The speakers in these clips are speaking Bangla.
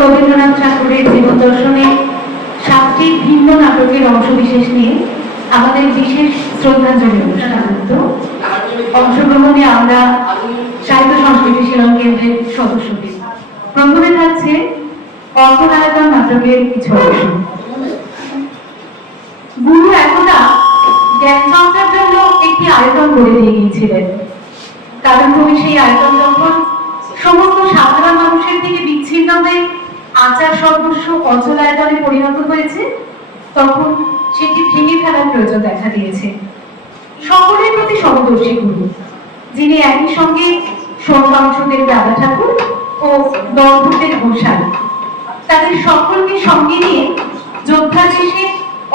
রবীন্দ্রনাথ ঠাকুরের জীবন দর্শনে 7টি ভিন্ন নাটকের অংশবিশেষ নিয়ে আমাদের বিশেষ শ্রদ্ধাঞ্জলি অনুষ্ঠান হতো। অংশগ্রহণে আমরা সাহিত্য সংস্কৃতি শিলং কেন্দ্রের সদস্যদের। প্রথমে থাকছে অর্থনায়কন নাটকের কিছু অংশ। গুরু একদা জ্ঞান চর্চার জন্য একটি আয়তন গড়ে দিয়ে গিয়েছিলেন। কারণক্রমে সেই আয়তন যখন সমস্ত সাধারণ মানুষের থেকে বিচ্ছিন্ন হয়ে আচার সর্বস্ব অচল আয়তনে পরিণত হয়েছে, তখন সেটি ভেঙে ফেলার প্রয়োজন দেখা দিয়েছে। সকলের প্রতি সমদর্শী গুরু, যিনি একই সঙ্গে সোমবংশদের রাধা ঠাকুর ও দর্ভদের গোসাই, তাদের সকলকে সঙ্গে নিয়ে যোদ্ধার দেশে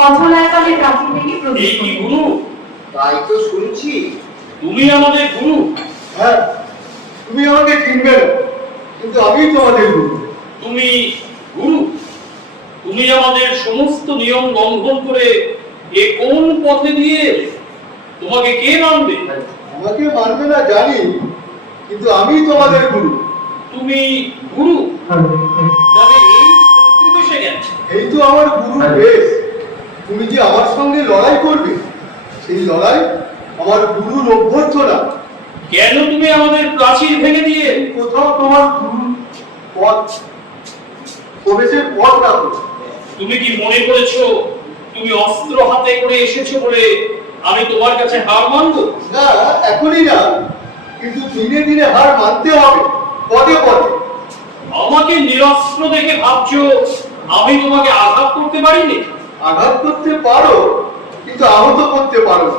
অচল আয়তনের প্রাচীন থেকে প্রবেশ গুরু। তাই তো শুনছি তুমি আমাদের গুরু। হ্যাঁ, তুমি আমাকে চিনবে না, কিন্তু আমি তোমাদের গুরু। তুমি গুরু? তুমি আমাদের সমস্ত নিয়ম লঙ্ঘন করে এ কোন পথে দিয়ে তোমাকে কে মানবে? আমাকে মানবে না জানি, কিন্তু আমি তোমাদের গুরু। তুমি গুরু? তবে এই শত্রু দেশে গেছে। এই তো আমার গুরুর বেশ। তুমি যে আমার সঙ্গে লড়াই করবে, সেই লড়াই আমার গুরুর অভ্যর্থনা। কেন তুমি আমাদের প্রাচীর ভেঙে দিয়ে কোথাও তোমার গুরুর পথ প্রবেশের পথ রাখো? তুমি কি মনে করেছো তুমি অস্ত্র হাতে করে এসেছো বলে আমি তোমার কাছে হার মানবো? না, এখনই না, কিন্তু দিনে দিনে হার মানতে হবে, পদে পদে। আমাকে নিরস্ত্র দেখে ভাবছো আমি তোমাকে আঘাত করতে পারিনি? আঘাত করতে পারো, কিন্তু আহত করতে পারো।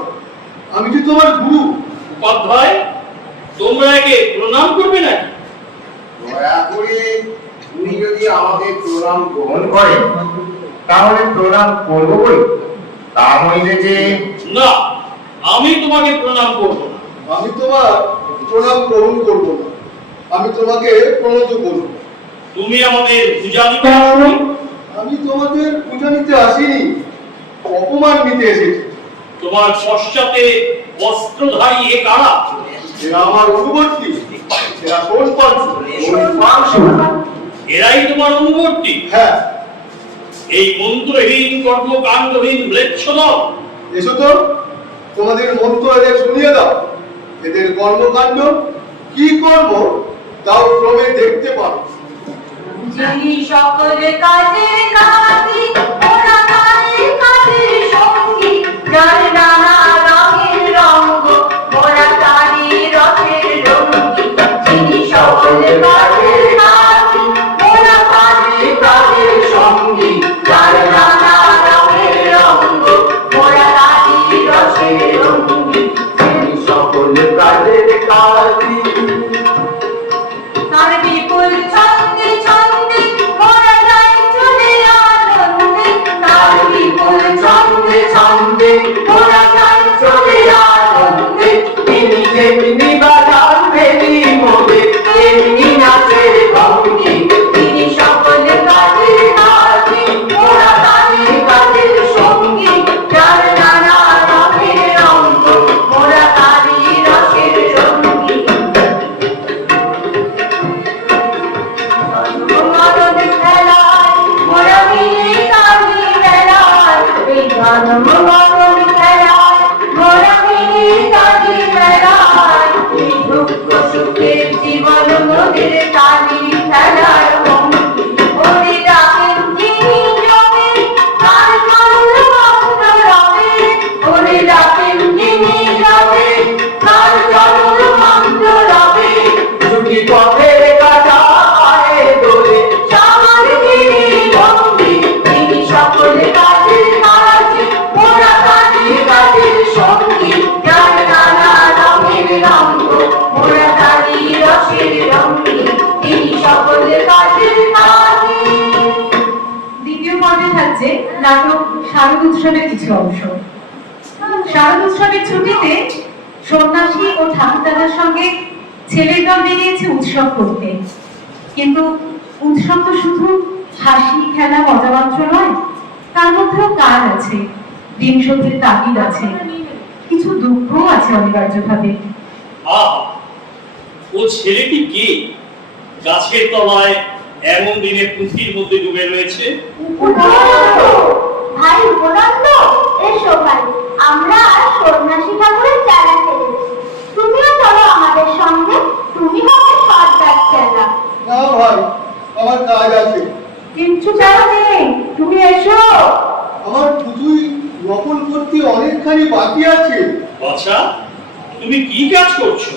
আমি যে তোমার গুরু। উপাধ্যায়, তোমরা একে প্রণাম করবে নাকি? দয়া করে উনি যদি আমাদের প্রণাম গ্রহণ করেন তাহলে প্রণাম করব বই, তা হইলে যে না, আমি তোমাকে প্রণাম করব না। আমি তোমার প্রণাম গ্রহণ করব না, আমি তোমাকে প্রণত করব। তুমি আমাদের পূজা দিতে আসনি। আমি তোমাদের পূজা নিতে আসিনি, অপমান নিতে এসেছি। তোমার পশ্চাতে অস্ত্রধারী এ কারা? এরা আমার অনুবর্তী, এরা সোমপাংশু। এরাই তোমার অনুবর্তী? হ্যাঁ। এই মন্ত্রহীন কর্মকাণ্ডহীন ম্লেচ্ছ দল। এসো তো, তোমাদের মন্ত্র এদের শুনিয়ে দাও। এদের কর্মকাণ্ড কি কর্ম তাও ক্রমে দেখতে পারো। যিনি সকল কাজের কাজী, ওরা কাজের কাজের সঙ্গী, যার নানা রঙের রঙ্গ, ওরা তারই রথের রঙ্গী। যিনি সকল কাজের কাজী, ওরা কাজের কাজের সঙ্গী, যার নানা রঙের রঙ্গ, ওরা তারই রথের রঙ্গী। যিনি সকল কাজের কাজী, তার বিপুল ছন্দে ছন্দে মোরা যাই চলে আনন্দে, তার বিপুল ছন্দে ছন্দে মোরা যাই চলে আনন্দে। তিনি যেমনি বাজান বেরি মোদে তেমনি নাচের ভঙ্গি। তিনি সকল কাজের কাজী, মোরা তারই কাজের সঙ্গী, যার নানা রঙের রঙ্গ, মোরা তারই রসের রঙ্গী। মরণ খেলায় মোরা মিলে কালি বেড়ায়, এই গান মরণ খেলায় মোরা মিলে কালি বেড়ায়। এই দুঃখ সুখের জীবন মোদের কালি খেলার ভঙ্গি। ওরে ডাকেন যিনি রবে, তার জন্ম মন্ত্র রবে। ওরে ডাকেন যিনি রবে, তার জন্ম মন্ত্র রবে। ছুটি পথের কাটা আয়ে দোলে সবার যিনি ভঙ্গি, তিনি সকল কাজের কাজী, মোরা কাজের কাজের সঙ্গী, যার নানা রঙের রঙ্গ, মোরা তারই রসের রঙ্গী। তিনি সকল কাজের কাজী। দ্বিতীয় পর্বে থাকছে নাটক শারদ উৎসবের কিছু অংশ। শারদ উৎসবের ছুটিতে সন্ন্যাসী ও ঠাকুরদাদার সঙ্গে ছেলের দল বেরিয়েছে উৎসব করতে। কিন্তু উৎসব তো শুধু হাসি খেলা মজা মাত্র নয়, তার মধ্যেও কাজ আছে, দিন সত্যের তাগিদ আছে, কিছু দুঃখও আছে অনিবার্যভাবে। আহ, ও ছেলেটি কে? গাছের তলায় এমন দিনে পুঁথির মধ্যে ডুবে রয়েছে। উপনন্দ, ভাই উপনন্দ, এসো ভাই, আমরা সন্ন্যাসী ঠাকুরের চেলা খেলেছি, তুমিও চলো আমাদের সঙ্গে, তুমি হবে সর্দার চেলা। না ভাই, আমার কাজ আছে। কিচ্ছু চেলা নেই, তুমি এসো। আমার পুতুই রোপণ করতে অনেকখানি বাকি আছে। বাছা, তুমি কি কাজ করছো?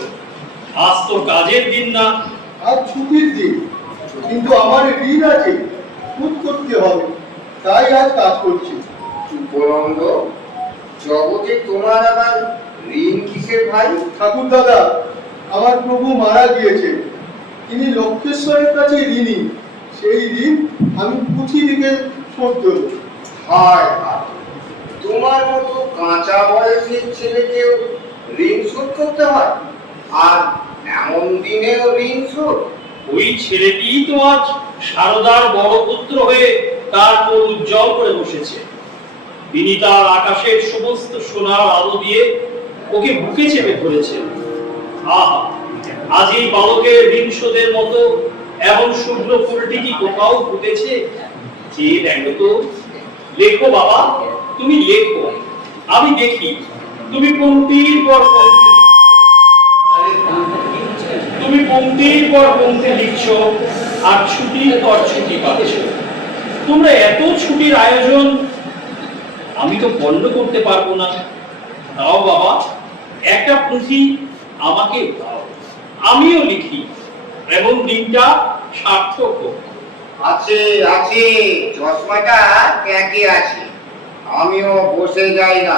আজ তো কাজের দিন না। আজ ছুটির দিন, কিন্তু আমার ঋণ আছে, শোধ করতে হবে, তাই আজ কাজ করছি। উপনন্দ, জগতে তোমার আবার ঋণ কিসের ভাই? ঠাকুর দাদা, আমার প্রভু মারা গিয়েছে, তিনি লক্ষেশ্বরের কাছে ঋণী। সেই ঋণ আমি পুঁথি লিখে শোধ দেব। হায় হায়, তোমার মতো কাঁচা বয়সের ছেলেকেও ঋণ শোধ করতে হয়, আর এমন দিনেও ঋণ শোধ? ওই ছেলেটিই তো আজ সারদার বড় পুত্র হয়ে তারপর উজ্জ্বল করে বসেছে। তিনি তার আকাশের সমস্ত সোনার আলো দিয়ে ওকে বুকে চেপে ধরেছেন। আহা, আজ এই বালকের ঋণ শোধের মতো এমন শুভ্র ফুলটি কি কোথাও ফুটেছে? যে দেখো তো। লেখো বাবা, তুমি লেখো, আমি দেখি। তুমি পংক্তির পর পংক্তি তুমি পংক্তির পর পংক্তি লিখছো, আর ছুটির পর ছুটি পাচ্ছ। তোমরা এত ছুটির আয়োজন আমি তো বন্ধ করতে পারবো না। দাও বাবা, একটা পুঁথি আমাকে দাও, আমিও লিখি, এবং দিনটা সার্থক হোক। আছে আছে, চশমাটা ক্যাকে আছে, আমিও বসে যাই না।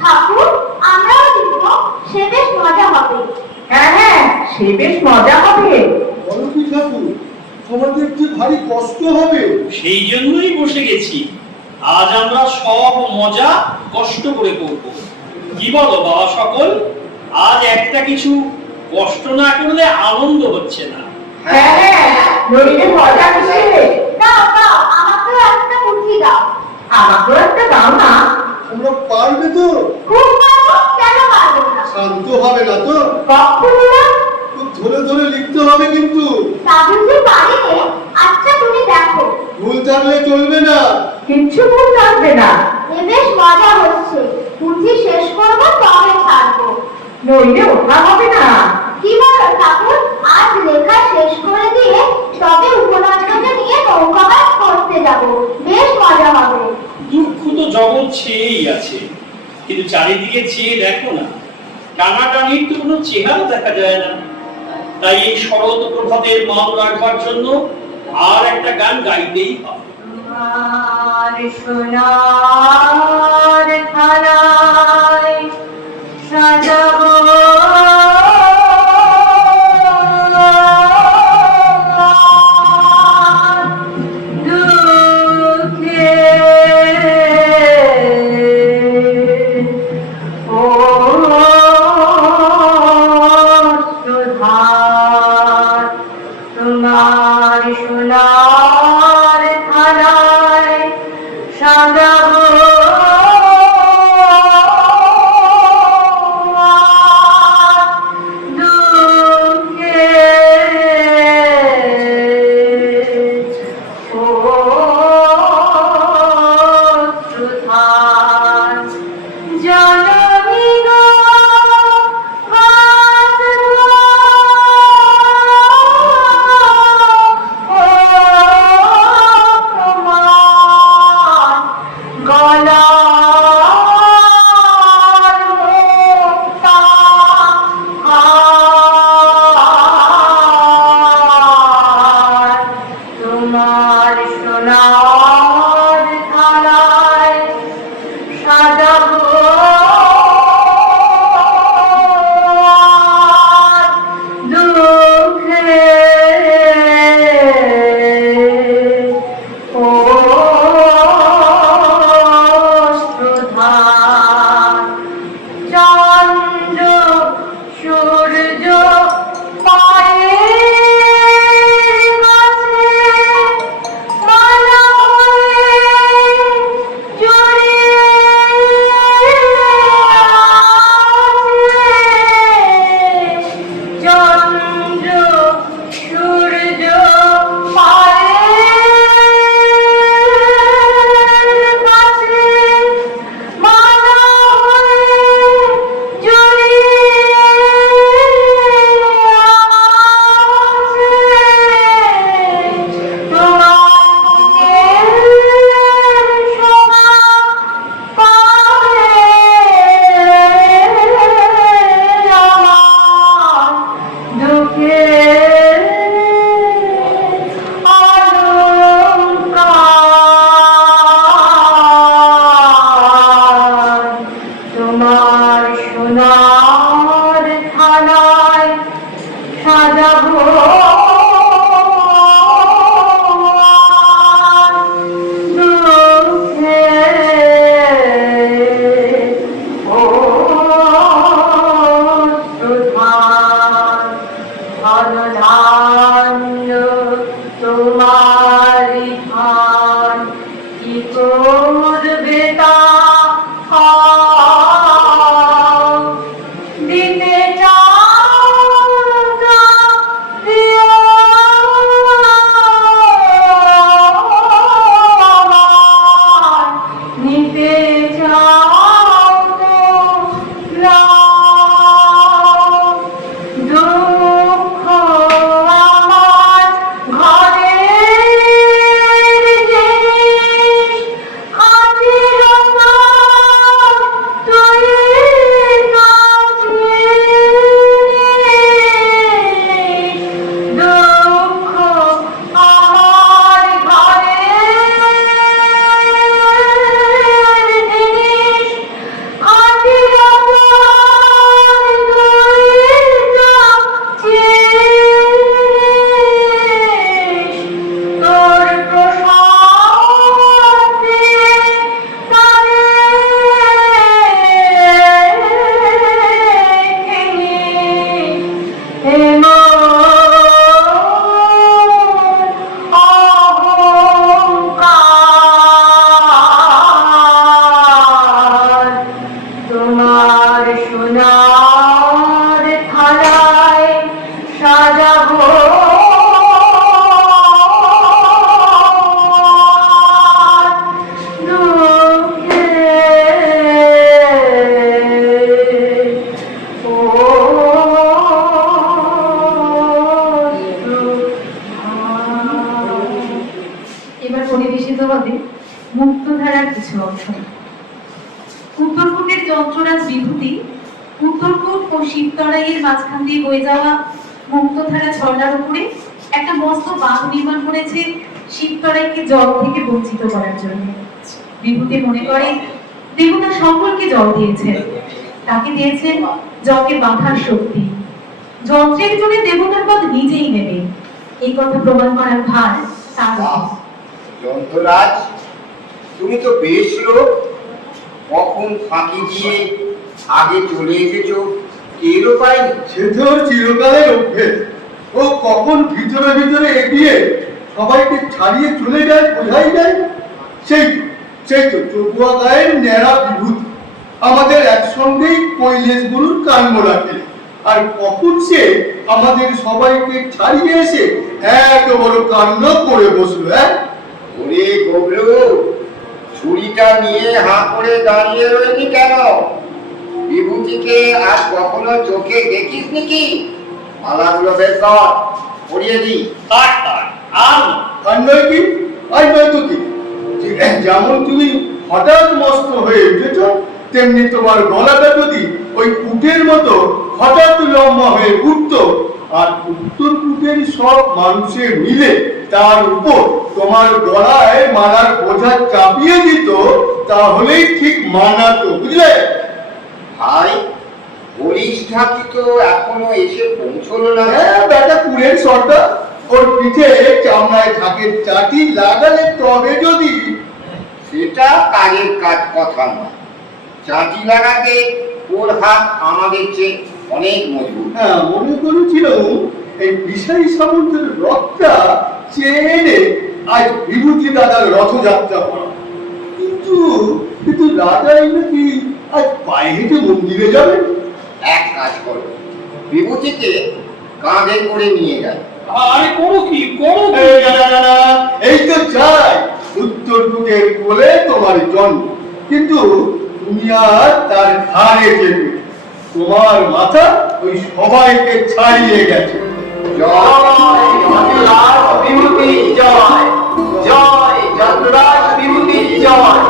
ঠাকুর, আমরাও লিখবো, সে বেশ মজা হবে। হ্যাঁ হ্যাঁ, সে বেশ মজা হবে। বলো কি ঠাকুর, তোমাদের যে ভারী কষ্ট হবে। সেই জন্যই বসে গেছি। আজ আমরা সব মজা কষ্ট করে করব। কি বলো বাবা সকল? আজ একটা কিছু কষ্ট না করলে আনন্দ হচ্ছে না। হ্যাঁ হ্যাঁ, নইলে মজা কিসের? দাও দাও, আমাকেও একটা পুঁথি দাও। আমাকেও একটা দাও না। তোমরা পারবে তো? খুব পারবো, কেন পারবো না? শান্ত হবে না তো? কখনো না। খুব ধরে ধরে লিখতে হবে কিন্তু। তা বুঝি পারি নে? আচ্ছা তুমি দেখো। ভুল থাকলে চলবে না। কিচ্ছু ভুল থাকবে না। এ বেশ মজা হচ্ছে, পুঁথি শেষ করবো তবে ছাড়বো। নইলে ওঠা হবে না। কি বলো ঠাকুর, আজ লেখা শেষ করে দিয়ে তবে উপনন্দকে নিয়ে নৌকাবাস করতে যাব, বেশ মজা হবে। দুঃখ তো জগৎ ছেয়েই আছে, কিন্তু চারিদিকে চেয়ে দেখো না, টানাটানির তো কোনো চেহারা দেখা যায় না। তাই এই শরৎ প্রভাতের মান রাখবার জন্য আর একটা গান গাইতেই হবে। আর সোনার থালায় সাজাবো তোমার সোনার থালায় সাজাবো দিতে চাও না দিও আমায়, নিতে চাও তো নাও। দুঃখ আমার ঘরের জিনিস, হাতির নাম তুই কাছিস। দুঃখ আমার ঘরের জিনিস, হাতির নাম তুই কাছিস। তোর প্রশান্তি প্রাণে অহংকার তোমার সোনার থালায় সাজাবো এবার পরিবেশিত হবে মুক্তধারার কিছু অংশ। উত্তরকূটের যন্ত্ররাজ বিভূতি উত্তরকূট ও শিবতরাইয়ের মাঝখান দিয়ে বয়ে যাওয়া মুক্তধারা ঝর্ণার উপরে একটা মস্ত বাঁধ নির্মাণ করেছে শিবতরাইকে জল থেকে বঞ্চিত করার জন্য। বিভূতি মনে করে দেবতা সকলকে জল দিয়েছেন, তাকে দিয়েছেন জলকে বাঁধার শক্তি। যন্ত্রের জন্য দেবতার পদ নিজেই নেবে, এই কথা প্রমাণ করার ভার তার। যন্ত্ররাজ, তুমি তো বেশ লোক, কখন ফাঁকি দিয়ে আগে চলে এসেছো টেরও পাইনি। সে তো ওর চিরকালের অভ্যেস। ও কখন ভিতরে ভিতরে এগিয়ে সবাইকে ছাড়িয়ে চলে যায় বোঝাই যায়। সেই তো চকুয়া গায়ের ন্যাড়া বিভূতি আমাদের একসঙ্গেই কৈলেশ গুরুর কান্ড রাখে। আর কখন সে আমাদের সবাইকে ছাড়িয়ে এসে এত বড় কাণ্ড করে বসলো। ওরে গবলু, ছুরিটা নিয়ে হাঁ করে দাঁড়িয়ে রয়েছি কেন? বিভূতিকে আর কখনো চোখে দেখিস নাকি? মালাগুলো বের কর, পরিয়ে দি। আর আর নয় কি, আর নয় তো কি, যেমন তুমি হঠাৎ মস্ত হয়ে উঠেছ, তেমনি তোমার গলাটা যদি ওই উটের মতো হঠাৎ লম্বা হয়ে উঠত, আর উত্তর কূটের সব মানুষের মিলে তার উপর তোমার গলায় মালার বোঝা চাপিয়ে দিত, তাহলেই ঠিক মানাতো, বুঝলে? ভাই, হরিশ ঠাকুর তো এখনো এসে পৌঁছলো না। বেটা কুড়ের সর্দার, ওর পিঠে চামড়ায় ঢাকের চাটি লাগালে তবে যদি। সেটা কাজের কাজ কথা নয়। চাটি লাগাতে ওর হাত আমাদের চেয়ে অনেক মজবুত। হ্যাঁ, মনে করেছিল এই বিশালী সামন্তের রথটা চেনে আজ বিভূতি দাদার রথযাত্রা করা, কিন্তু রাজাই নাকি আজ পায়ে হেঁটে মন্দিরে যাবেন। এক কাজ করো, বিভূতিকে কাঁধে করে নিয়ে যায়। আরে করো কি করো কি? এই তো চাই উত্তর কূটের কোলে তোমার জন্ম, কিন্তু তুমি আর তার ধারে চেপে তোমার মাথা ওই সবাইকে ছাড়িয়ে গেছে। জয় যন্ত্ররাজ বিভূতি জয়, জয় যন্ত্ররাজ বিভূতি জয়,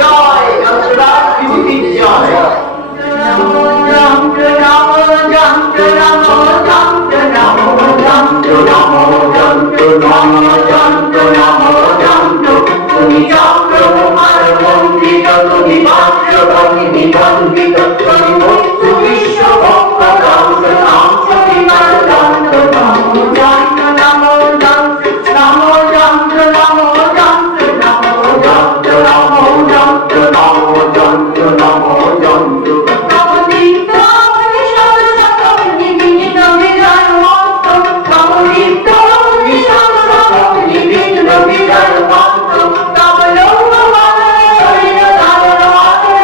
জয় যন্ত্ররাজ বিভূতি জয়। তুমি চক্রকুমার বন্দিত, তুমি বজ্রপতি নিবন্ধিত, তুমি মুক্ত বিশ্ব ভক্ত ধ্বংস ধ্বংস বিমান দন্ত। নমো যন্ত্র নমো যন্ত্র, নমো যন্ত্র নমো যন্ত্র, নমো যন্ত্র নমো যন্ত্র, নমো যন্ত্র নমো যন্ত্র। নবদীপ্ত অগ্নি সহস্র নিবিদিত বিজয় মন্ত্র, নবদীপ্ত অগ্নি সহস্র নিবিদিত বিজয় মন্ত্র। তব লৌহ মানব শরীর ধারণ আতর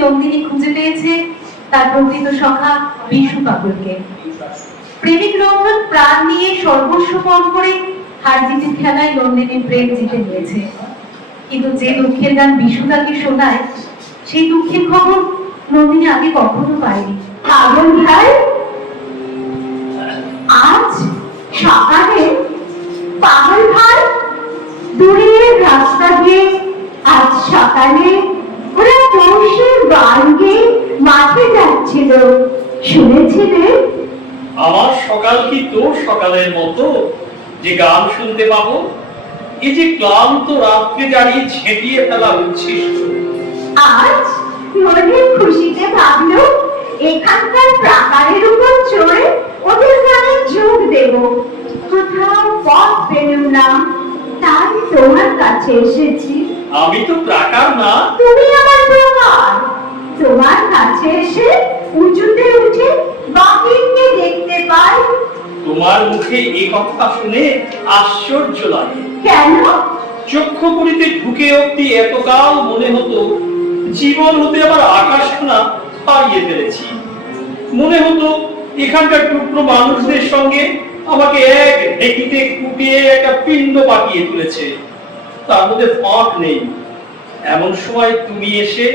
নন্দিনী খুঁজে পেয়েছে তার প্রকৃত সখা বিশু কাপুরকে। প্রেমিক রঞ্জন প্রাণ নিয়ে সর্বস্ব পণ করে হার জিতের খেলায় নন্দিনীর প্রেম জিতে নিয়েছে। কিন্তু যে দুঃখের গান বিশু তাকে শোনায়, সেই দুঃখের খবর নন্দিনী আগে কখনো পায়নি। পাগল ভাই, আজ সকালে পাগল ভাই দূরের রাস্তা দিয়ে আজ সকালে ওরা পৌষের গান গেয়ে মাঠে যাচ্ছিল, শুনেছিলে? আমার সকাল কি তোর সকালের মতো যে গান শুনতে পাবো? এই যে ক্লান্ত রাত্রে দাঁড়িয়ে ঝেঁটিয়ে ফেলা উচ্ছিষ্ট। আজ মনে খুশিতে ভাবলো এখানকার প্রাকারের উপর চড়ে ওদের গানে যোগ দেব। কোথাও পথ পেলাম না, তাই তোমার কাছে এসেছি। আমি তো প্রাকার না। তুমি আমার প্রমাণ। তোমার কাছে এসে উঁচুতে উঠে বাকিকে দেখতে পাই। তোমার মুখে এই কথা শুনে আশ্চর্য লাগে। কেন? চক্ষুপুরীতে ঢুকে অব্দি এতকাল মনে হতো জীবন হতে আবার আকাশখানা হারিয়ে ফেলেছি। মনে হতো এখানকার টুকরো মানুষদের সঙ্গে আমাকে এক ঢেকিতে কুটিয়ে একটা পিণ্ড পাঠিয়ে তুলেছে, তার মধ্যে ফাঁক নেই। এমন সময় তুমি এসে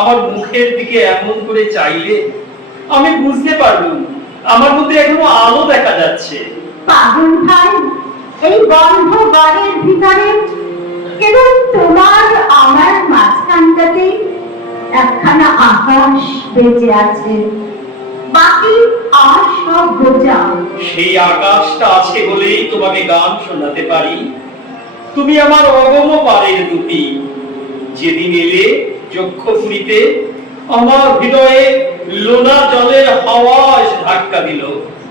আমার মুখের দিকে এমন করে চাইলে আমি বুঝতে পারলাম আমার মধ্যে এখনো আলো দেখা যাচ্ছে। পাগল ভাই, এই বন্ধ ঘরের ভিতরে কেবল তোমার আমার মাঝখানটাতে একখানা আকাশ বেঁচে আছে, বাকি আর সব বোঝা। সেই আকাশটা আছে বলেই তোমাকে গান শোনাতে পারি। তুমি আমার অগম পারের দুটি। যেদিন এলে চক্ষুপুরীতে আমার হৃদয়ে লোনা জলের হাওয়া এসে ধাক্কা দিল।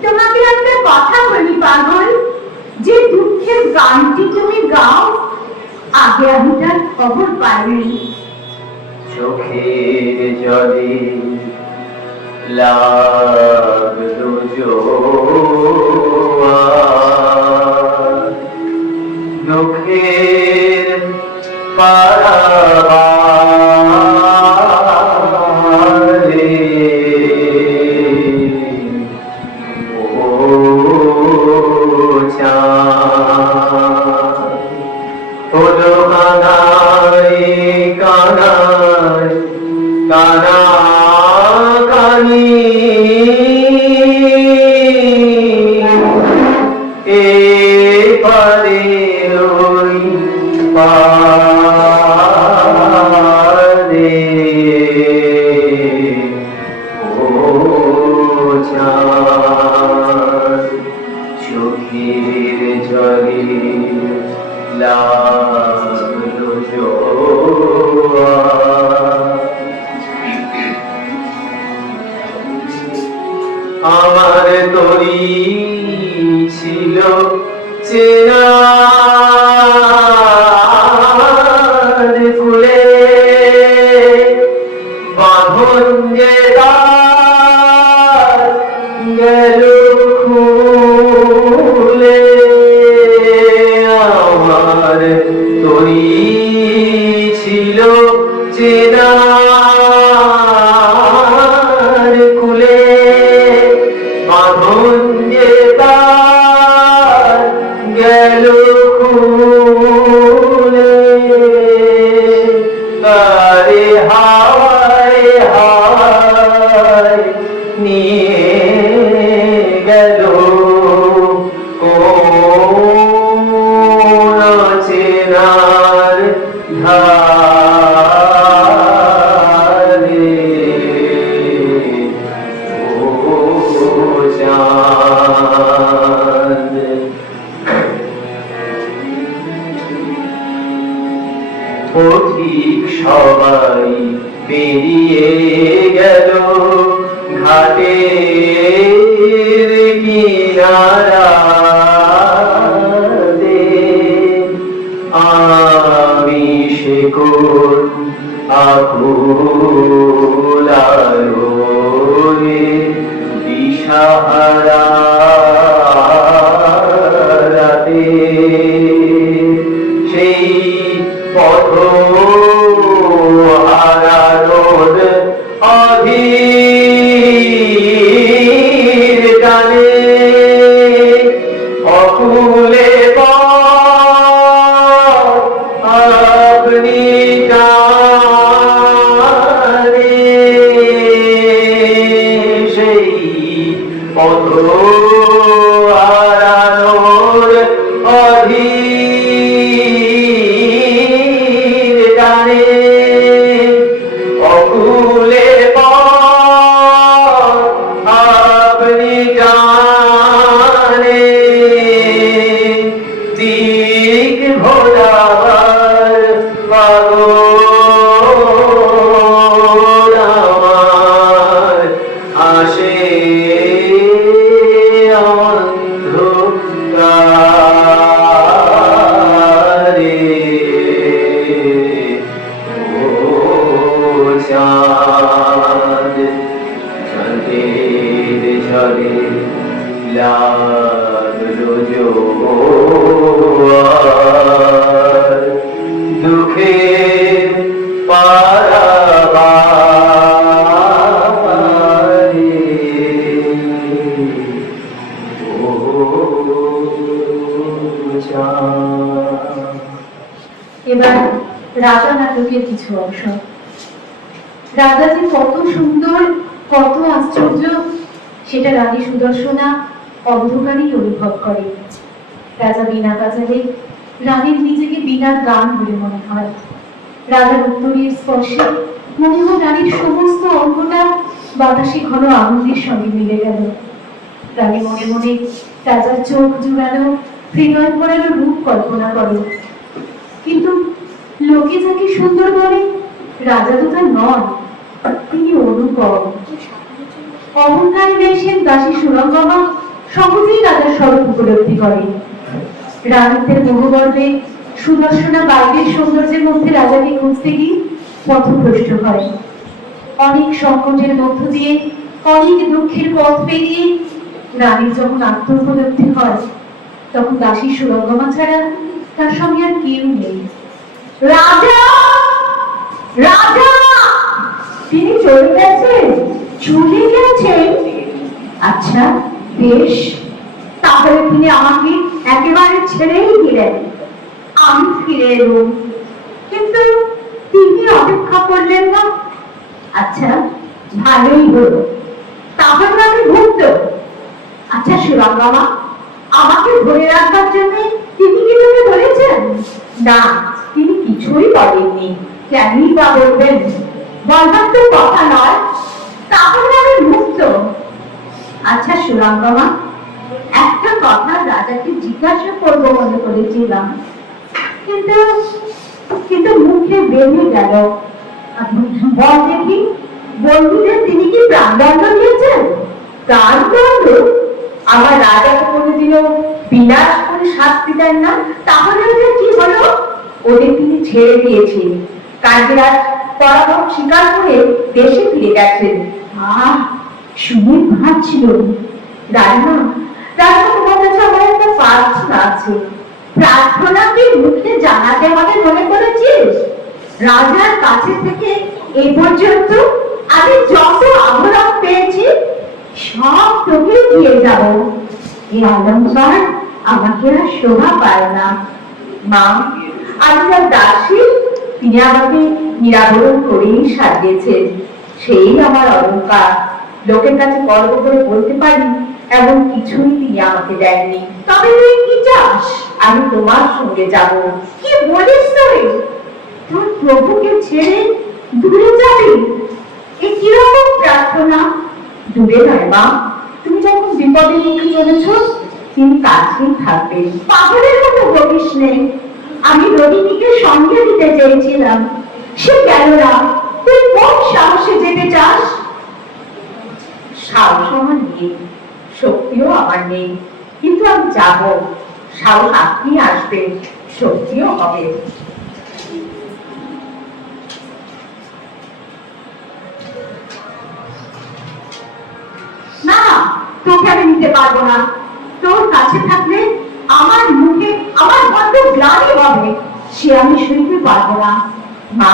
তোমাকে একটা কথা বলি পাগল, যে দুঃখের গানটি তুমি গাও, আগে আমি তার খবর পাইনি। চোখের জলে লাগলো জোয়ার, দুঃখের পারাবারে ও চাঁদ, ওলো কানাই কানাই কানাকানি এপারে ওই পারে ও চাঁদ, চোখের জলে লাগলো জোয়ার। আমার তরি ছিল চেনার কুলে, বাঁধন যে তার গেল খুলে। আমার তরি ছিল চেনার কুলে, বাঁধন যে তার গেল খুলে। তারে হাওয়ায় হাওয়ায় নিয়ে গেল কোন চেনার ধারে ও চাঁদ। পথিক সবাই পেরিয়ে গেল ঘাটের কিনারাতে, আমি সে কোন আকুল আলোয় দিশাহারা রাতে, সেই পথ হারানোর অধীর টানে অকুলে আপনি টানে সেই পথ হারানোর অধীর টানে অকুলে আপনি টানে দিক ভোলাবার পাগল আমার আসে অন্ধকারে ও চাঁদ চাঁদের ঝরে লাগলো জোয়ার দুঃখের পারাবারে ও চাঁদ। এবার রাজা নাটকের কিছু অংশ। রাজা যে কত সুন্দর, কত আশ্চর্য, সেটা রানী সুদর্শনা অন্ধকারেই অনুভব করে। রাজা বীণা বাজালে রানীর নিজেকে বীণার গান বলে মনে হয়। রাজার উত্তরীর স্পর্শে মনে হয় রানীর সমস্ত অঙ্গটা বাতাসে ঘন আনন্দের সঙ্গে মিলে গেল। রানী মনে মনে রাজার চোখ জুড়ানো, হৃদয় পড়ানো রূপ কল্পনা করে। কিন্তু লোকে যাকে সুন্দর বলে, রাজা তো তা নন, তিনি অনুপম। অহংকারী দেশের দাসী সুরঙ্গমা সহজেই রাজার স্বরূপ উপলব্ধি করে। রানীদের মোহগর্ভে সুদর্শনা বাইরের সৌন্দর্যের মধ্যে রাজাকে খুঁজতে গিয়ে পথভ্রষ্ট হয়। অনেক সংকটের মধ্য দিয়ে, অনেক দুঃখের পথ পেরিয়ে রানীর যখন আত্মোপলব্ধি হয়, তখন দাসী সুরঙ্গমা ছাড়া তার সঙ্গে আর কেউ নেই। রাজা, রাজা, তিনি চলে গেছেন? চলে গেছেন? আচ্ছা, বেশ, তাহলে তিনি আমাকে একেবারে ছেড়েই দিলেন। আমি ফিরে এলুম, কিন্তু তিনি অপেক্ষা করলেন না। আচ্ছা, ভালোই হলো, তাহলে আমি ভুক্ত। আচ্ছা সুরঙ্গমা, আমাকে ধরে রাখবার জন্য তিনি কি তোকে বলেছেন? না, তিনি কিছুই বলেননি। কেনই বা বলবেন? বলবার তো কথা নয়। তাহলে আমি মুক্ত। আচ্ছা সুরঙ্গমা, একটা কথা রাজাকে জিজ্ঞাসা করবো মনে করেছিলাম, কিন্তু কিন্তু মুখে বেরিয়ে গেল। বল দেখি, বন্ধুদের তিনি কি প্রাণদণ্ড দিয়েছেন? প্রাণদণ্ড? আমার রাজাকে কোনোদিনও বিনাশ করে শাস্তি দেন না। তাহলে ওদের কি হলো? ওদের তিনি ছেড়ে দিয়েছেন, কাজেরাজ পরাভব স্বীকার করে দেশে ফিরে গেছেন। আহ, শুনে ভাবছিল রাজমা, রাজমা তোমার কাছে আমার একটা প্রার্থনা আছে। প্রার্থনা কি মুখে জানাতে হবে মনে করেছিস? রাজার কাছে থেকে এ পর্যন্ত আমি যত আভরণ পেয়েছি সব তোকে দিয়ে যাব। এই অলংকার আমাকে আর শোভা পায় না। মা, আমি তার দাসী, তিনি আমাকে নিরাবরণ করেই সাজিয়েছেন। সেই আমার অলংকার। লোকের কাছে গর্ব করে বলতে পারি এমন কিছুই তিনি আমাকে দেননি। তবে তুই কি চাস? আমি তোমার সঙ্গে যাব। কি বলিস তুই? তোর প্রভুকে ছেড়ে দূরে যাবি? এ কিরকম প্রার্থনা? দূরে নয় মা, তুমি যখন বিপদে মুখে চলেছ তিনি কাছেই থাকবেন। পাগলের মতো বলিস নেই। আমি রোহিণীকে সঙ্গে দিতে চেয়েছিলাম, সে গেল না। তুই কোন সাহসে যেতে চাস? সাহস আমার নেই, শক্তিও আমার নেই, কিন্তু আমি যাব। সাহস আপনি আসবেন, শক্তিও হবে। না, তোকে আমি নিতে পারবো না। তোর কাছে থাকলে আমার মুখে আমার বড্ড গ্লানি হবে, সে আমি সইতে পারবো না। মা,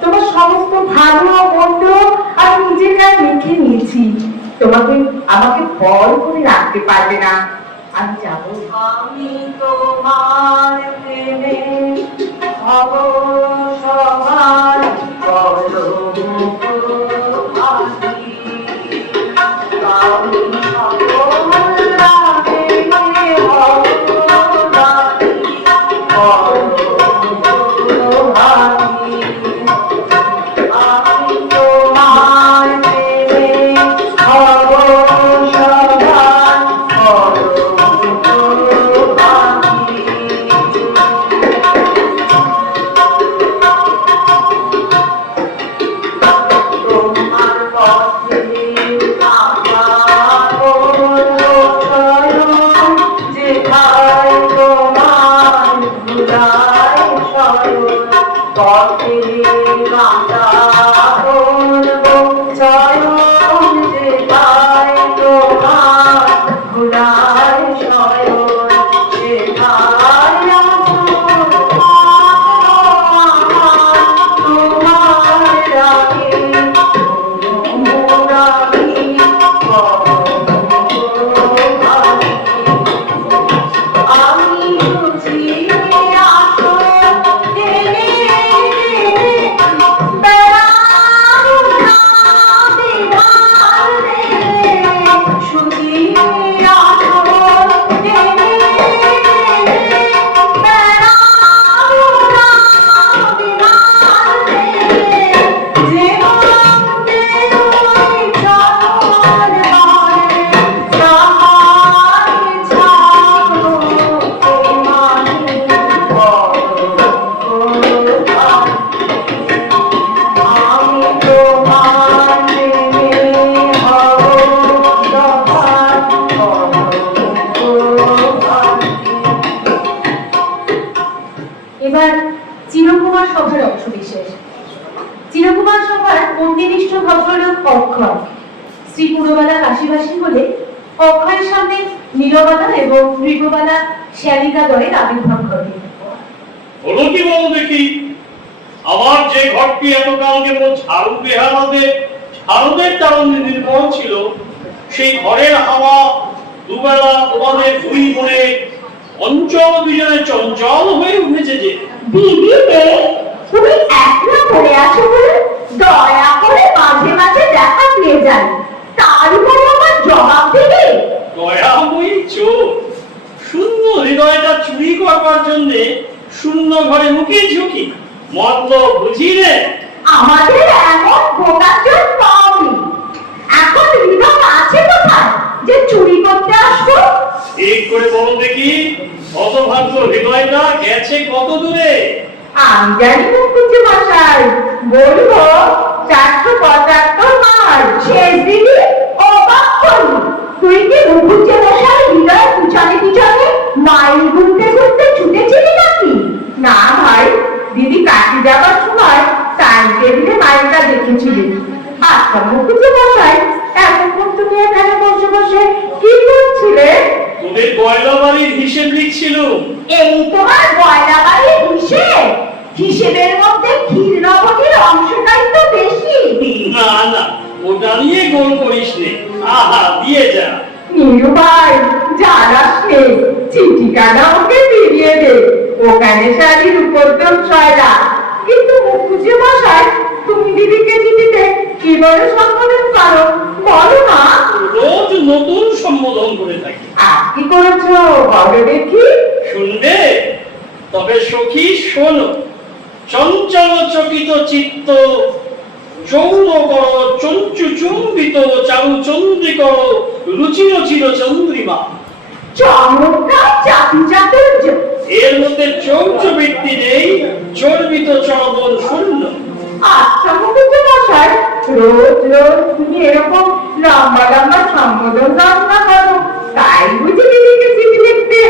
তোমার সমস্ত ভালো মন্দ আর বুঝছি তোমাকে আমাকে বল করে রাখতে পারবে না, আমি যাবো। আমি তোমার প্রেমে হব সবার পরমুখী। আমি সকল রাগে হব রাখি পরমুখী। আমি তোমার প্রেমে হব সবার পরমুখী। তোমার পথে আমার শয়ন, যেথায় তোমার ভুলায় শয়ন, পথে বাঁধা করবো চয়ন, যেথায় তোমার ভুলায় শয়ন, সেথায় তোমার রাগে আমি বুঝিয়ে আসো টেনে বেড়াবো না বিধান রে, সুজিয়ে আসো টেনে বেড়াবো না বিধান রে, যে মন্দির ওই চরণ হরে তাহারি ছাড়ো তোমারি পরমুখী। আমি তোমার প্রেমে হব সবার পরমুখী। এবার চিরকুমার সভার অংশবিশেষ। চিরকুমার সভার মন্দিরিষ্ঠ ভদ্রলোক অক্ষয়। শ্রী পুরবালা কাশীবাসী হলে অক্ষয়ের সামনে নীলবালা এবং মৃগবালা শ্যালিকাদ্বয়ের আবির্ভাব ঘটে। হলো কি বলো দেখি, আমার যে ঘরটি এতকাল কেবল ঝাড়ু বেহারাদের ঝাড়ুদের টাউনে নির্মল ছিল, সেই ঘরের হাওয়া দুবেলা তোমাদের দুই মনে অঞ্চল বিজনে চঞ্চল হয়ে উঠেছে যে। দিদি রে, তুমি একলা পড়ে আছো বলে দয়া করে মাঝে মাঝে দেখা দিয়ে যান, তার উপর আমার জবাব দেবে। দয়াময়ী চোর শূন্য হৃদয়টা চুরি করবার জন্য শূন্য ঘরে মুখে ঝুঁকি মতলব বুঝি রে। আমাদের এমন বোকাচোর পাওনি, এখন হৃদয় আছে কোথায় যে চুরি করতে আসবো? ঠিক করে বলো দেখি, হতভাগ্য হৃদয়টা গেছে কত দূরে? আমি জানি মুখুজ্জে মশাই, বলবো 475 মার শেষ দিদি অবাক করি। তুই কি মুখুজ্জে মশাই হৃদয়ের পিছনে পিছনে মাইল ঘুরতে ঘুরতে ছুটেছিলি নাকি? না ভাই, দিদি কাটি যাবার সময় টাইম টেবিলে মাইলটা দেখেছিলি। আচ্ছা মুখুজ্জে মশাই, এতক্ষণ তুমি এখানে বসে বসে কি করছিলে? তোদের গয়লা বাড়ির হিসেব লিখছিল। এই তোমার গয়লা বাড়ির হিসেব? হিসেবের মধ্যে ক্ষীরনবনীর অংশটাই তো বেশি। না না, ওটা নিয়ে গোল করিস নে, আহা দিয়ে যা। নীলু ভাই, জানাস নে, চিঠিখানা ওকে ফিরিয়ে দে, ওখানে শাড়ির উপদ্রব সয়রা। কিন্তু মুখুজ্জে মশাই, তুমি দিদিকে চিঠিতে কি বলে সম্বোধন করো বলো না? রোজ নতুন সম্বোধন করে থাকি। আর কি করেছো বলো দেখি। শুনবে? তবে সখী শোনো, চঞ্চল চকিত চিত্ত চৌর কর চঞ্চু চুম্বিত চারু চন্দ্রিকর রুচির চির চন্দ্রিমা। চমৎকার চাকরি চাতুর্য। এর মধ্যে চৌর্য বৃত্তি নেই, চর্বিত চরবন শূন্য। আচ্ছা মুখুজ্জে মশাই, রোজ রোজ তুমি এরকম লম্বা লম্বা সম্বোধন রচনা করো, তাই বুঝি দিদিকে চিঠি লিখতে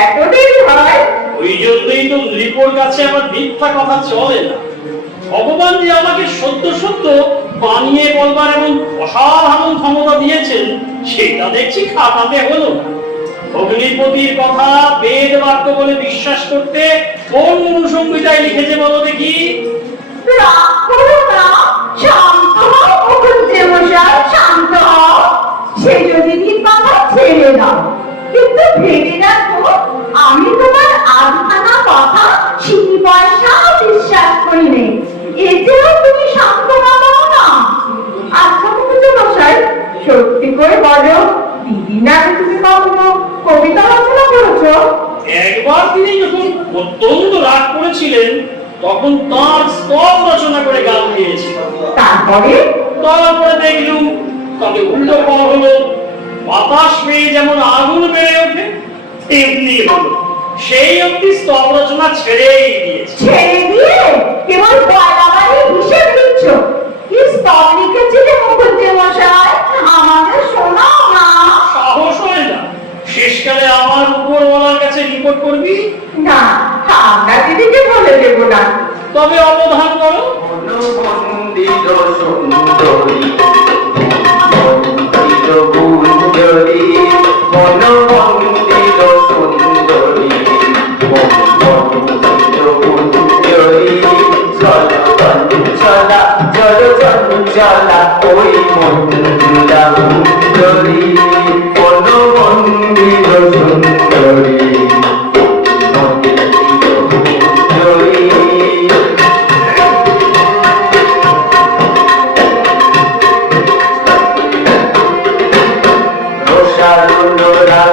এত দেরি হয়? ওই জন্যই তো নৃপর কাছে আমার মিথ্যা কথা চলে না। ভগবান যে আমাকে সত্য সত্য বানিয়ে বলবার এমন অসাধারণ ক্ষমতা দিয়েছেন, সেটা দেখছি খাটাতে হলো না। অগ্নিপতির কথা বেদ বাক্য বলে বিশ্বাস করতে কোন মনুসংহিতায় লিখেছে বলো দেখি? রাগ করো না, শান্ত হও মুখুজ্জে মশাই, শান্ত হও। দাও, কিন্তু ভেবে দেখো আমি তোমার আধখানা কথা সিকি পয়সা বিশ্বাস করি নে, এতেও তুমি সান্ত্বনা দাও না। আচ্ছা মুখুজ্জে মশাই, সত্যি করে বলো, দিদির নামে তুমি কখনো কবিতা রচনা করেছো? একবার তিনি যখন অত্যন্ত রাগ করেছিলেন তখন তার স্তব রচনা করে গান গেয়েছিল। তারপরে তারপরে দেখলুম তাকে উল্টো করা হলো। বাতাস পেয়ে যেমন আগুন বেড়ে ওঠে তেমনি হলো। সেই অব্দি স্তব রচনা ছেড়েই দিয়েছে। ছেড়ে দিয়ে কেবল পয়লাবারে হিসেব দিচ্ছ? কি স্তব লিখেছিলে মুখুজ্জে মশাই, আমাদের শোনাও না। সাহস হয় না? শেষকালে আমার উপরওয়ালার কাছে রিপোর্ট করবি? না, আমরা দিদিকে বলে দেবো না। তবে অবধান করো। মনোমন্দির সুন্দরী, মন্দির গুঞ্জরী, মনোমন্দির সুন্দরী, মন্দির গুঞ্জরী, চল চঞ্চলা জল চঞ্চলা ওই মঞ্জুলা গুঞ্জরী, মনোমন্দির সুন্দরী, মন্দির গুঞ্জরী।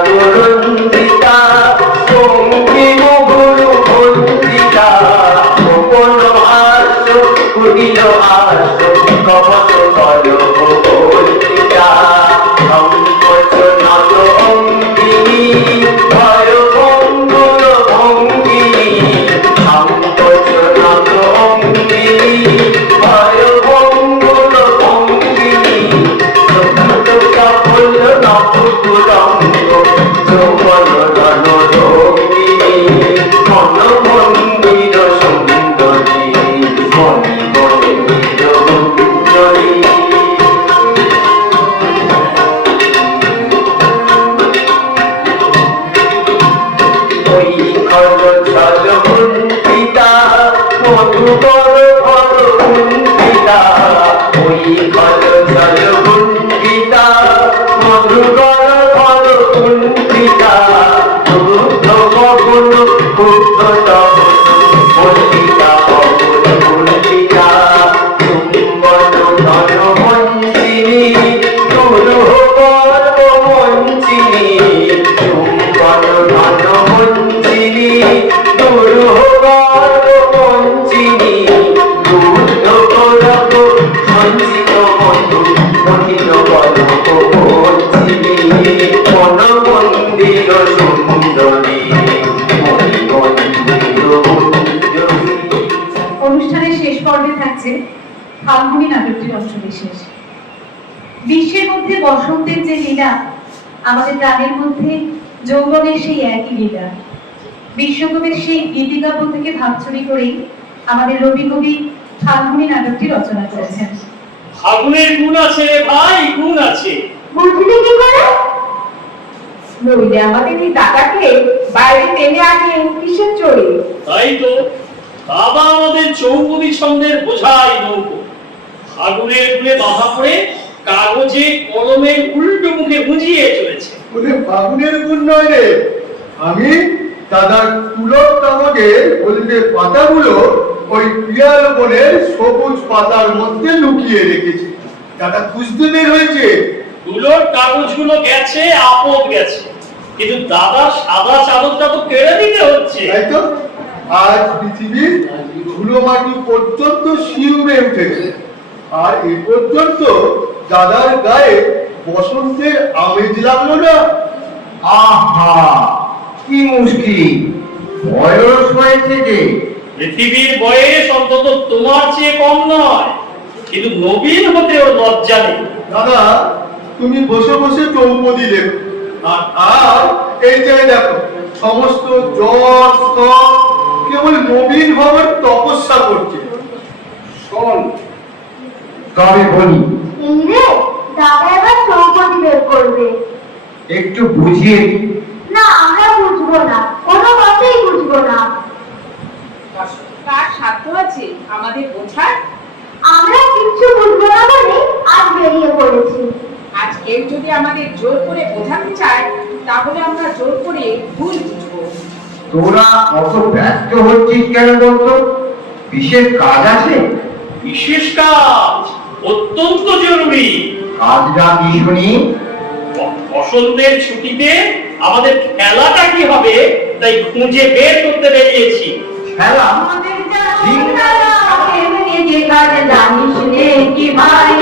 রসারুণরাগুরঞ্জিতা সঙ্গীম গুরু বন্দিতা, গোপন হাস্য কুটিল হাস্য কপট কলহ বন্দিতা, সংকোচ নত অঙ্গিনী ভয় ভঙ্গুর ভঙ্গিনী, সংকোচ নত অঙ্গিনী ভয় ভঙ্গুর ভঙ্গিনী, সাফল্য নপুরঙ্গ যৌবন রণরঙ্গিনী, মনোমন্দির সুন্দরী, মণিমন্দির গুঞ্জরী। ওই খল ছল কুণ্ঠিতা মধুকর ফল কুণ্ঠিতা, ওই খল ছল কুণ্ঠিতা মধুকর ফল কুণ্ঠিতা, রুদ্ধ গগন ক্ষুব্ধ তপন কুণ্ঠিতা অবন কুণ্ঠিতা, চুম্বন ধন মঞ্চিনী দুরূহ পর্ব মঞ্চিনী, চুম্বন ধন মঞ্চিনী দুরূহ পর্ব মঞ্চিনী, রুদ্ধ কলক সঞ্চিত মধু মহিল কলক মঞ্চিনী, মনোমন্দির সুন্দরী, মণিমন্দির গুঞ্জরী। অনুষ্ঠানের শেষ পর্বে থাকছে ফাল্গুনী নাটকটির অংশবিশেষ। বিশ্বের মধ্যে বসন্তের যে লীলা, আমাদের প্রাণের মধ্যে যৌবনের সেই একই লীলা। বিশ্বকবির সেই গীতিকাব্য থেকে ভাবছড়ি করেই আমাদের রবি কবি ফাল্গুনী নাটকটি রচনা করেছেন। ফাগুনের গুণ আছে রে ভাই, গুণ আছে। বুঝলি কি করে? নইলে আমাদের এই দাদাকে বাইরে টেনে আনিয়ে কিসের চড়ে? তাই তো, বাবা আমাদের চৌপদী ছন্দের বোঝাই নৌকো। ফাগুনের গুণে বাধা পড়ে কাগজে কলমে উল্টো মুখে বুঝিয়ে চলেছে। বলে ফাগুনের গুণ নয় রে, আমি দাদার তুলোর কাগজে হলদে পাতাগুলো ওই পিয়ার বনের সবুজ পাতার মধ্যে লুকিয়ে রেখেছি। দাদা খুঁজতে বের হয়েছে। তুলোর কাগজগুলো গেছে, আপদ গেছে, কিন্তু দাদা সাদা চাদরটা তো কেড়ে দিতে হচ্ছে। তাই তো, আজ পৃথিবীর ধুলো মাটি পর্যন্ত শিউরে উঠেছে, আর এ পর্যন্ত দাদার গায়ে বসন্তের আমেজ লাগলো না। আহা কি মুশকিল, বয়স হয়েছে যে। পৃথিবীর বয়স অন্তত তোমার চেয়ে কম নয়, কিন্তু নবীন হতে ওর লজ্জা নেই। দাদা তুমি বসে বসে চৌপদী লেখো, আর এই যে দেখো সমস্ত জ্বর স্তর কেবল নবীন হওয়ার তপস্যা করছে। শোন তবে বলি, রে দাদা এবার চৌপদী বের করবে। একটু বুঝিয়ে দি। না, আমরা বুঝবো না, কোনো মতেই বুঝবো না। কার সাধ্য আছে আমাদের বোঝার? আমরা কিচ্ছু বুঝবো না বলে আজ বেরিয়ে পড়েছি। আজ কেউ যদি আমাদের জোর করে বোঝাতে চায় তাহলে আমরা জোর করে ভুল বুঝবো। তোরা অত ব্যস্ত হচ্ছিস কেন বলতো? বিশেষ কাজ আছে? বিশেষ কাজ অত্যন্ত জরুরি। কাজটা কি শুনি? বসন্তের ছুটিতে আমাদের খেলাটা কি হবে তাই খুঁজে বের করতে বেরিয়েছি। খেলা? আমাদের জানা যে কাজ জানিস নে কি ভাই